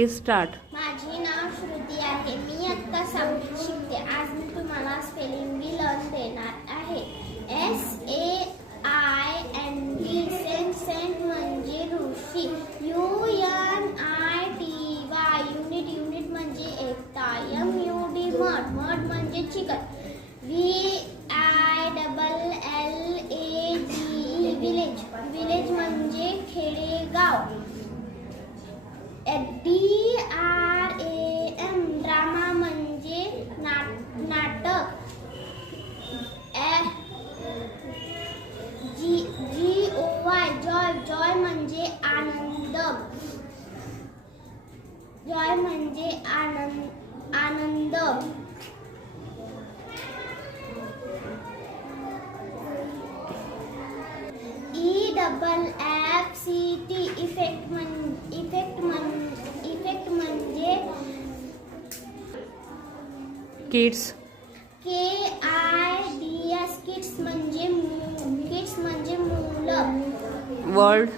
Start. माझे नाव श्रुती आहे. मी आत्ता 7वीत शिकते. आज मी तुम्हाला स्पेलिंग बी लर्न देणार आहे. SAINT सेंट म्हणजे ऋषी. UNITY युनिट म्हणजे एकता. MUD मड म्हणजे चिकन. VILLAGE विलेज म्हणजे खेडेगाव. DRAM ड्रामा म्हणजे नाटक. GOY जॉय म्हणजे आनंद. EFFCT इफेक्ट म्हणजे किड्स. KIDS किड्स म्हणजे मुलं. वर्ल्ड.